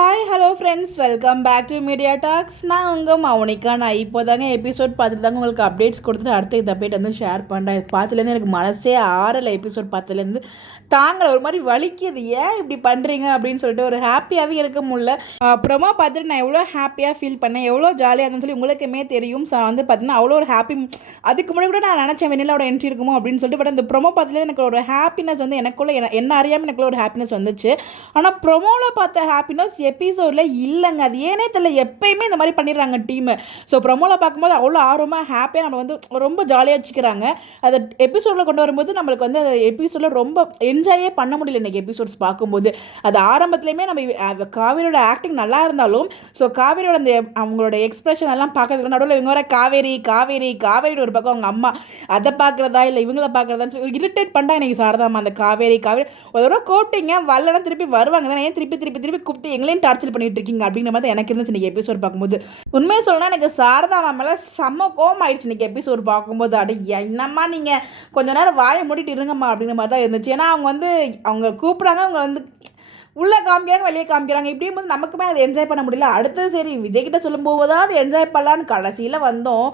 Hi hello friends, welcome back to media talks. நான் உங்கள் மௌனிகா. நான் இப்போ தாங்க எபிசோட் பார்த்துட்டு தாங்க உங்களுக்கு அப்டேட்ஸ் கொடுத்துட்டு அடுத்த இந்த அப்டேட் வந்து ஷேர் பண்ணுறேன். இது பார்த்துலேருந்து எனக்கு மனசே ஆறலை. எபிசோட் பார்த்துலேருந்து தாங்கலை, ஒரு மாதிரி வலிக்குது. ஏன் இப்படி பண்ணுறீங்க அப்படின்னு சொல்லிட்டு ஒரு ஹாப்பியாகவே இருக்க முடியல. அப்புறமா பார்த்துட்டு நான் எவ்வளோ ஹாப்பியாக ஃபீல் பண்ணேன், எவ்வளோ ஜாலியாக இருந்தேன்னு சொல்லி உங்களுக்குமே தெரியும். ஸோ வந்து பார்த்தீங்கன்னா அவ்வளோ ஒரு ஹாப்பி. அதுக்கு முன்னாடி கூட நான் நினச்சேன் வெண்ணிலாவோட என்ட்ரி இருக்குமோ அப்படின்னு சொல்லிட்டு. பட் அந்த ப்ரொமோ பார்த்துலேருந்து எனக்கு ஒரு ஹாப்பினஸ் வந்து எனக்குள்ளே என்ன அறியாமல் எனக்குள்ள ஒரு ஹாப்பினஸ் வந்துச்சு. ஆனால் ப்ரொமோவில் பார்த்த ஹாப்பினஸ் எபிசோடில் இல்லைங்க. அது ஏனே தெரியல, எப்பயுமே இந்த மாதிரி பண்ணிடுறாங்க டீமு. ஸோ ப்ரொமோவில் பார்க்கும்போது அவ்வளோ ஆர்வமாக ஹாப்பியாக நம்ம வந்து ரொம்ப ஜாலியாக வச்சுக்கிறாங்க. அதை எபிசோடில் கொண்டு வரும்போது நம்மளுக்கு வந்து அந்த எபிசோடில் ரொம்ப என்ஜாயே பண்ண முடியல. இன்றைக்கி எபிசோட்ஸ் பார்க்கும்போது அது ஆரம்பத்துலேயுமே நம்ம காவேரியோட ஆக்டிங் நல்லா இருந்தாலும், ஸோ காவேரியோட அந்த அவங்களோட எக்ஸ்பிரஷன் எல்லாம் பார்க்கறதுக்கு நடுவில் இவங்க வர காவேரி காவேரி காவேரியோட ஒரு பக்கம் அவங்க அம்மா அதை பார்க்குறதா இல்லை இவங்கள பார்க்குறதான்னு சொல்லி இரிட்டேட் பண்ணிட்டா எனக்கு சாரதாமா. அந்த காவேரி காவேரி ஒரு தடவை கூப்பிட்டீங்க வரலன்னா திருப்பி வருவாங்க தானே, ஏன் திருப்பி திருப்பி திருப்பி கூப்பிட்டு எங்களையும் டார்ச்சர் பண்ணிட்டு இருக்கீங்க அப்படிங்கிற மாதிரி எனக்கு இருந்துச்சு இன்றைக்கி எபிசோட் பார்க்கும்போது. உண்மையை சொல்லணும்னா எனக்கு சாரதாமா மேலே செம்ம கோவம் ஆயிடுச்சு இன்றைக்கி எபிசோட் பார்க்கும்போது. என்னம்மா நீங்கள் கொஞ்ச நேரம் வாயை மூடிட்டு இருங்கம்மா அப்படிங்கிற மாதிரி தான் இருந்துச்சு. ஏன்னா அவங்க வந்து அவங்க கூப்பிட்றாங்க, அவங்க வந்து உள்ளே காமிக்கிறாங்க வெளியே காமிக்கிறாங்க. இப்படியும் போது நமக்குமே அதை என்ஜாய் பண்ண முடியல. அடுத்தது சரி விஜய்கிட்ட சொல்லும்போது தான் அது என்ஜாய் பண்ணலான்னு கடைசியில் வந்தோம்,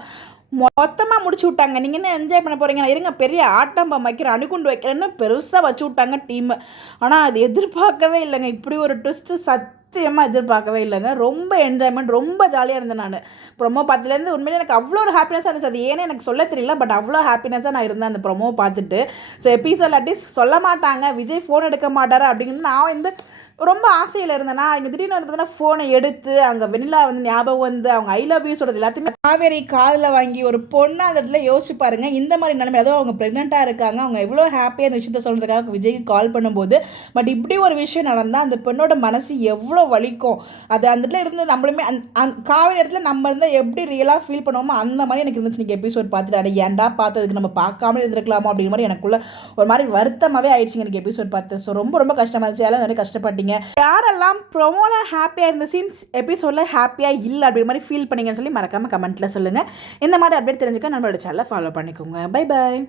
மொத்தமாக முடிச்சு விட்டாங்க. நீங்கள் என்ன என்ஜாய் பண்ண போகிறீங்க, இருங்க பெரிய ஆட்டம் வைக்கிறேன் அணுகுண்டு வைக்கிறேன்னு பெருசாக வச்சு விட்டாங்க டீம். ஆனால் அது எதிர்பார்க்கவே இல்லைங்க, இப்படி ஒரு ட்விஸ்ட்டு சத்தியமாக எதிர்பார்க்கவே இல்லைங்க. ரொம்ப என்ஜாய்மெண்ட், ரொம்ப ஜாலியாக இருந்தேன் நான் ப்ரொமோ பார்த்துலேருந்து. உண்மையிலே எனக்கு அவ்வளோ ஒரு ஹாப்பினஸாக இருந்துச்சு. அது ஏன்னு எனக்கு சொல்ல தெரியல, பட் அவ்வளோ ஹாப்பினஸாக நான் இருந்தேன் அந்த ப்ரொமோ பார்த்துட்டு. ஸோ எபிசோட் அட்லீஸ்ட் சொல்ல மாட்டாங்க விஜய் ஃபோன் எடுக்க மாட்டாரா அப்படிங்கிறது நான் வந்து ரொம்ப ஆசையில் இருந்தேன்னா, இங்கே திடீர்னு வந்து பார்த்தீங்கன்னா ஃபோனை எடுத்து அங்கே வெண்ணிலா வந்து ஞாபகம் வந்து அவங்க ஐ லவ் யூ சொல்கிறது எல்லாத்தையுமே காவேரி காதில் வாங்கி ஒரு பொண்ணு அந்த இடத்துல யோசிச்சு பாருங்க. இந்த மாதிரி நிலைமை அதுவும் அவங்க ப்ரெக்னெண்ட்டாக இருக்காங்க, அவங்க எவ்வளோ ஹாப்பியாக அந்த விஷயத்த சொல்கிறதுக்காக விஜய்க்கு கால் பண்ணும்போது, பட் இப்படி ஒரு விஷயம் நடந்தால் அந்த பெண்ணோட மனசு எவ்வளோ வலிக்கும். அது அந்த இடத்துல இருந்து நம்மளுமே காவேரி இடத்துல நம்ம இருந்தால் எப்படி ரியலாக ஃபீல் பண்ணுவோமோ அந்த மாதிரி எனக்கு இருந்துச்சு இன்றைக்கி எபிசோட் பார்த்துட்டு. அட ஏன்டா பார்த்ததுக்கு நம்ம பார்க்காம இருந்திருக்கலாமோ அப்படிங்கிற மாதிரி எனக்குள்ள ஒரு மாதிரி வருத்தமாகவே ஆயிடுச்சுங்க எனக்கு எபிசோட் பார்த்து. ஸோ ரொம்ப ரொம்ப கஷ்டமாக இருந்துச்சு. எல்லாம் நிறைய கஷ்டப்பட்டீங்க. யாரெல்லாம் ப்ரோமோல ஹாப்பியாக இருந்த சீன்ஸ் எபிசோடில் ஹாப்பியாக இல்லை அப்படிங்கிற மாதிரி ஃபீல் பண்ணீங்கன்னு சொல்லி மறக்காமல் கமெண்ட்டில் சொல்லுங்கள். இந்த மாதிரி அப்டேட் தெரிஞ்சுக்க நம்மளோட சேனலை ஃபாலோ பண்ணிக்கோங்க. Bye bye.